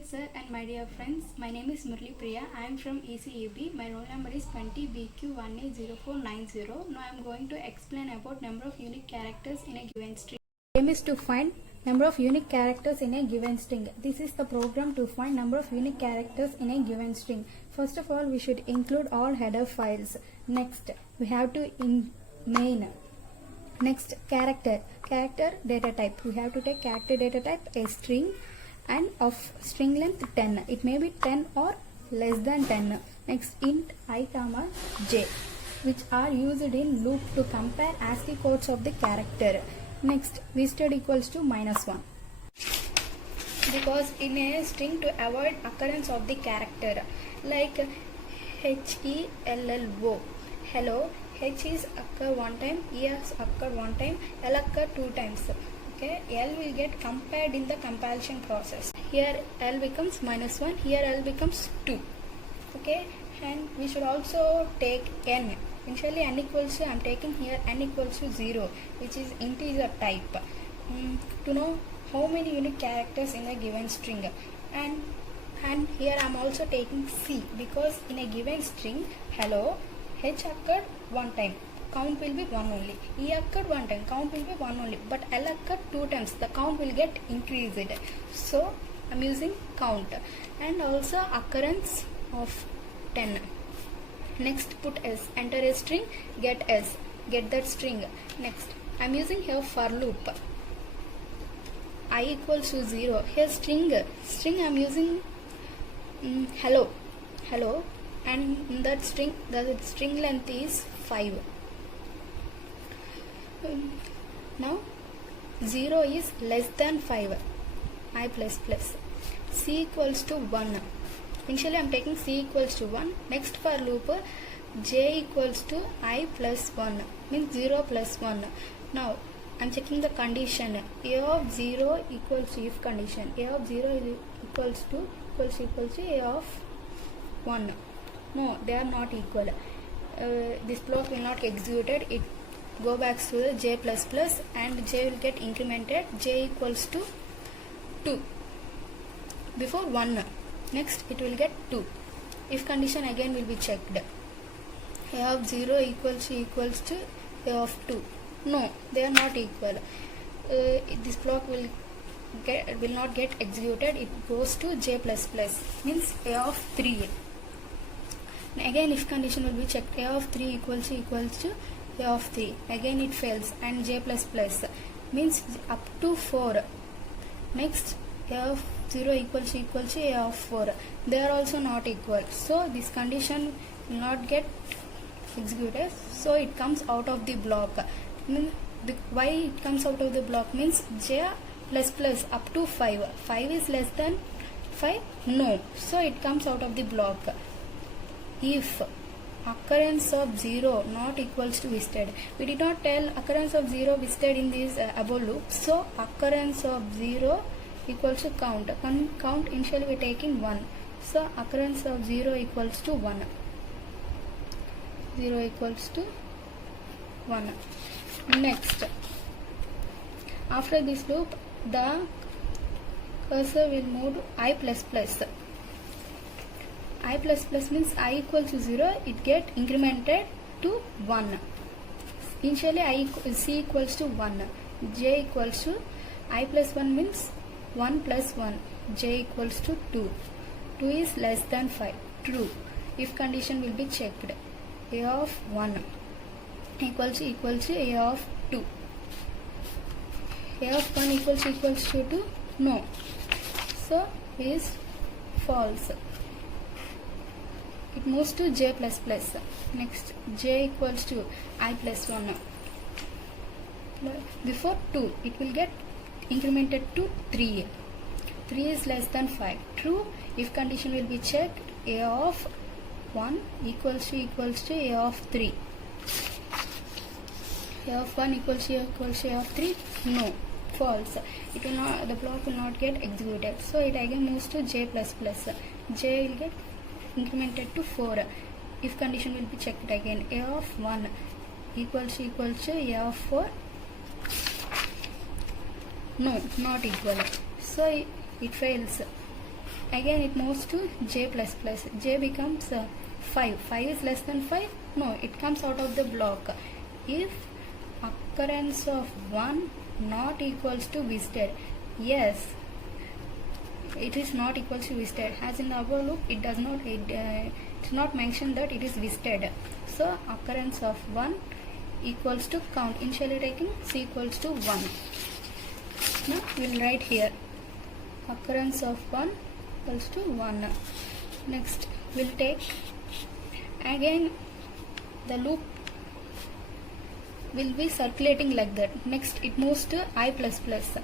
Sir and my dear friends, my name is Murli Priya. I am from ECEB. My roll number is 20BQ180490. Now I am going to explain about number of unique characters in a given string. Aim is to find number of unique characters in a given string. This is the program to find number of unique characters in a given string. First of all, we should include all header files. Next, we have to main. Next, character data type. We have to take character data type a string and of string length 10. It may be 10 or less than 10. Next, int I comma j, which are used in loop to compare ASCII codes of the character. Next, visited equals to -1, because in a string to avoid occurrence of the character, like HELLO, hello, H is occur one time, E is occur one time, L occur two times. Okay, L will get compared in the compilation process. Here L becomes -1, here L becomes 2. Okay, and we should also take n. Initially n equals to, I am taking here n equals to 0, which is integer type, to know how many unique characters in a given string. And here I am also taking C, because in a given string hello, H occurred one time, count will be 1 only. E occurred one time, count will be 1 only. But L occurred 2 times, the count will get increased. So I am using count. And also occurrence of 10. Next, put S, enter a string, get S, get that string. Next, I am using here for loop. I equals to 0. Here string I am using hello, and that string, the string length is 5. Now 0 is less than 5, I plus plus. C equals to 1. Initially I am taking C equals to 1. Next, for loop, J equals to I plus 1, means 0 plus 1. Now I am checking the condition. A of 0 equals to, if condition, A of 0 is equals to A of 1. No, they are not equal. This block will not get executed. It go back to the J plus plus, and J will get incremented. J equals to 2 before 1. Next, it will get 2. If condition again will be checked. A of 0 equals to A of 2. No, they are not equal. This block will not get executed. It goes to J plus plus, means A of 3. Again, if condition will be checked, A of 3 equals to A of 3. Again it fails, and J plus plus, means up to 4. Next, A of 0 equals to A of 4. They are also not equal. So this condition will not get executed. So it comes out of the block. Why it comes out of the block means J plus plus up to 5. 5 is less than 5? No. So it comes out of the block. If occurrence of 0 not equals to visited, we did not tell occurrence of 0 visited in this above loop. So occurrence of 0 equals to count. Count initially we are taking 1. So occurrence of 0 equals to 1. 0 equals to 1. Next, after this loop, the cursor will move to I plus plus. I plus plus means I equals to 0, it get incremented to 1. Initially C equals to 1. J equals to I plus 1 means 1 plus 1. J equals to 2. 2 is less than 5. True. If condition will be checked. A of 1 equals to A of 2. A of 1 equals to 2? No. So is false. It moves to J plus plus. Next, J equals to I plus 1. Before 2, it will get incremented to 3. 3 is less than 5. True. If condition will be checked, A of 1 equals to A of 3. A of 1 equals to A of 3? No. False. It will not, the block will not get executed. So it again moves to J plus plus. J will get incremented to 4. If condition will be checked again, A of 1 equals to A of 4? No, not equal. So it fails. again it moves to j plus plus. J becomes 5. 5 is less than 5? No, it comes out of the block. If occurrence of 1 not equals to visited, yes, it is not equals to visited. As in the above loop, it does not, it's not mentioned that it is visited. So occurrence of 1 equals to count. Initially taking c equals to 1. Now we will write here occurrence of 1 equals to 1. Next we will take again the loop will be circulating like that. Next it moves to I plus plus.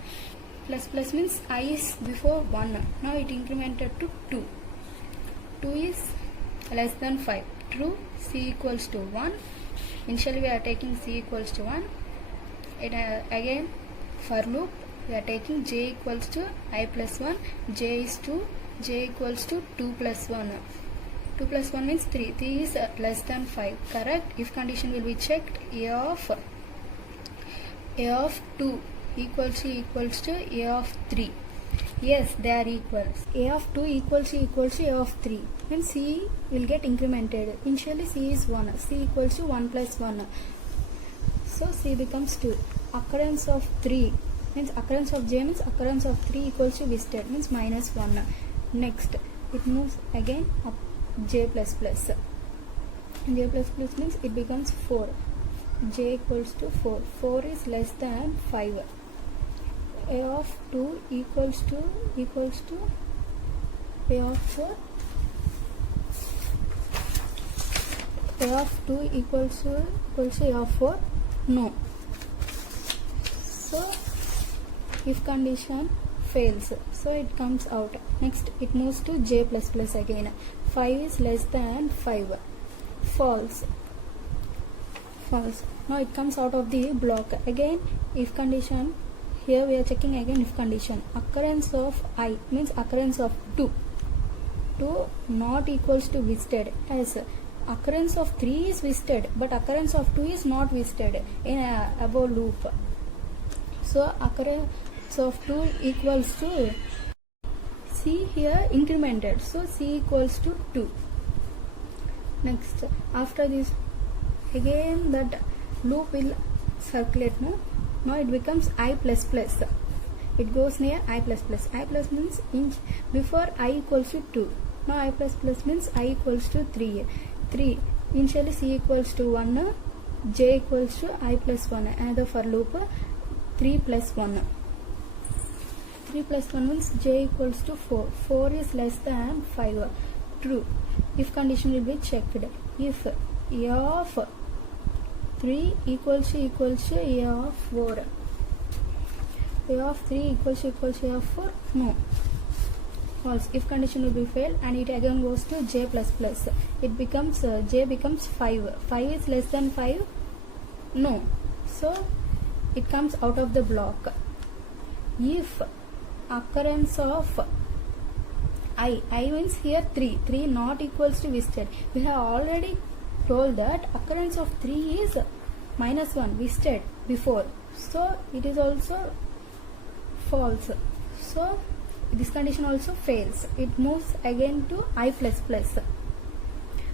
Plus plus means I is before 1. Now it incremented to 2. 2 is less than 5. True, c equals to 1. Initially we are taking c equals to 1. It again for loop we are taking j equals to I plus 1. J is 2. J equals to 2 plus 1. 2 plus 1 means 3. 3 is less than 5. Correct. If condition will be checked, a of 2 equals to a of 3. Yes, they are equals. A of 2 equals to a of 3. When c will get incremented. Initially c is 1. C equals to 1 plus 1. So c becomes 2. Occurrence of 3 means occurrence of j means occurrence of 3 equals to visited means minus 1. Next it moves again up j plus plus. J plus plus means it becomes 4. J equals to 4. 4 is less than 5. A of 2 equals to a of 4. A of 2 equals to a of 4. No. So if condition fails, so it comes out. Next it moves to j plus plus again. 5 is less than 5. False. False. Now it comes out of the block. Again if condition, here we are checking again if condition. Occurrence of I means occurrence of 2. 2 not equals to visited, as occurrence of 3 is visited but occurrence of 2 is not visited in above loop. So occurrence of 2 equals to c here incremented, so c equals to 2. Next after this again that loop will circulate. Now it becomes I plus plus. It goes near I plus plus. I plus means before I equals to 2. Now I plus plus means I equals to 3. 3 initially c equals to 1. J equals to I plus 1. Another for loop 3 plus 1. 3 plus 1 means j equals to 4. 4 is less than 5. True. If condition will be checked. If a of 3 equals to a of 4. A of 3 equals to a of 4. No. False. If condition will be failed and it again goes to j plus plus. It becomes j becomes 5. 5 is less than 5. No. So it comes out of the block. If occurrence of I means here 3. 3 not equals to visited. We have already told that occurrence of 3 is minus 1 visited before. So it is also false. So this condition also fails. It moves again to I plus plus.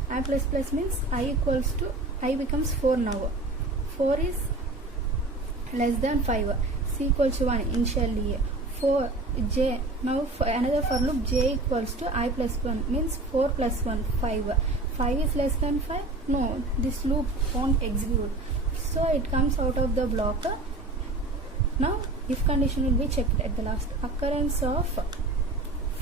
I plus plus means I equals to I becomes 4 now. 4 is less than 5. C equals to 1 initially. 4 j. Now for another for loop j equals to I plus 1 means 4 plus 1 5. 5 is less than 5. No, this loop won't execute. So it comes out of the block. Now if condition will be checked at the last. Occurrence of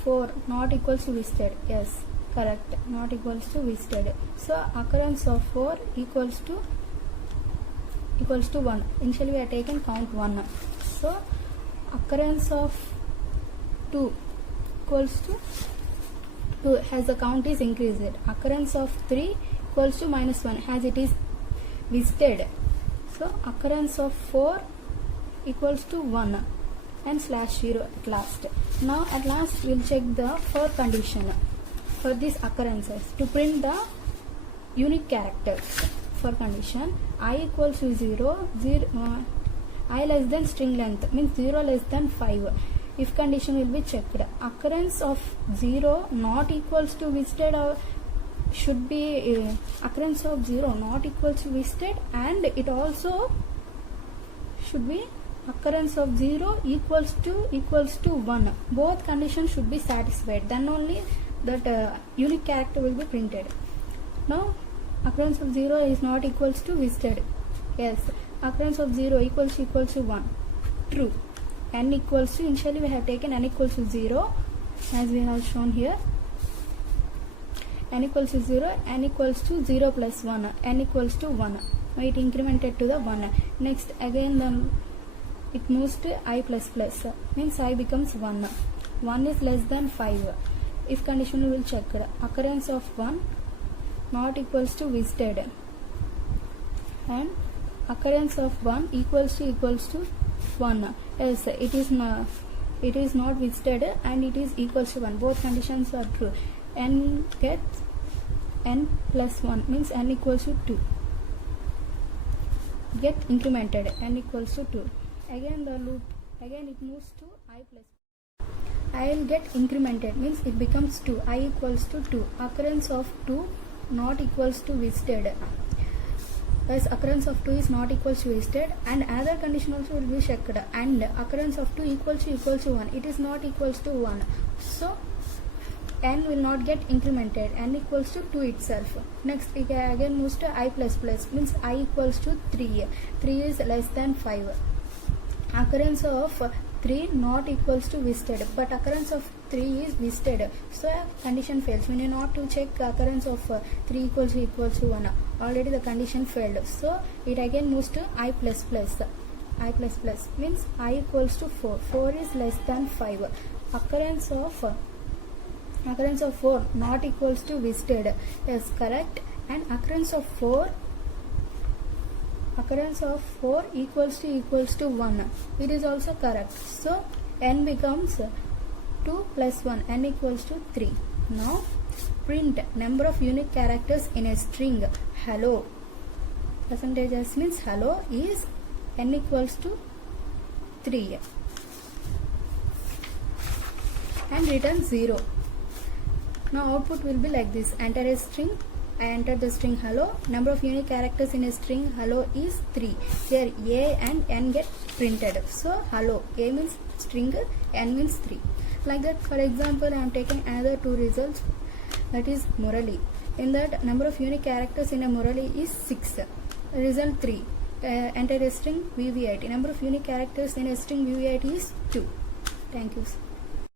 4 not equals to visited. Yes, correct. Not equals to visited. So occurrence of 4 equals to 1. Initially we are taking count 1. So occurrence of 2 equals to 2 as the count is increased. Occurrence of 3 equals to minus 1 as it is visited. So occurrence of 4 equals to 1 and slash 0 at last. Now at last we will check the for condition for these occurrences to print the unique characters. For condition I equals to 0, I less than string length means 0 less than 5. if condition will be checked. Occurrence of 0 not equals to visited should be occurrence of 0 not equals to visited, and it also should be occurrence of 0 equals to 1. Both conditions should be satisfied, then only that unique character will be printed. Now occurrence of 0 is not equals to visited. Yes, occurrence of 0 equals to 1. True. N equals to, initially we have taken n equals to 0 as we have shown here. N equals to 0, n equals to 0 plus 1, n equals to 1. Now it incremented to the 1. Next again then it moves to I plus plus, means I becomes 1. 1 is less than 5. If condition we will check. Occurrence of 1 not equals to visited, and occurrence of 1 equals to 1. Yes, it is not visited and it is equals to 1. Both conditions are true. N gets n plus 1, means n equals to 2. Get incremented, n equals to 2. Again the loop, again it moves to I plus. I will get incremented, means it becomes 2. I equals to 2. Occurrence of 2 not equals to visited. Thus occurrence of 2 is not equals to visited, and another condition also will be checked, and occurrence of 2 equals to 1. It is not equals to 1. So n will not get incremented, n equals to 2 itself. Next it again moves to I plus plus, means I equals to 3. 3 is less than 5. Occurrence of 3 not equals to visited, but occurrence of 3 is visited, so condition fails. We need not to check occurrence of 3 equals to 1. Already the condition failed, so it again moves to I plus plus. I plus plus means I equals to 4. 4 is less than 5. Occurrence of 4 not equals to visited is correct, and occurrence of 4 equals to 1. It is also correct. So n becomes 2 plus 1, n equals to 3. Now print number of unique characters in a string hello. Percentages means hello is n equals to 3 and return 0. Now output will be like this. Enter a string. I entered the string hello. Number of unique characters in a string hello is 3. Here A and N get printed. So hello, A means string, N means 3. Like that, for example, I am taking another 2 results, that is Murali. In that, number of unique characters in a Murali is 6. Result 3. Enter a string VV80. Number of unique characters in a string VV80 is 2. Thank you.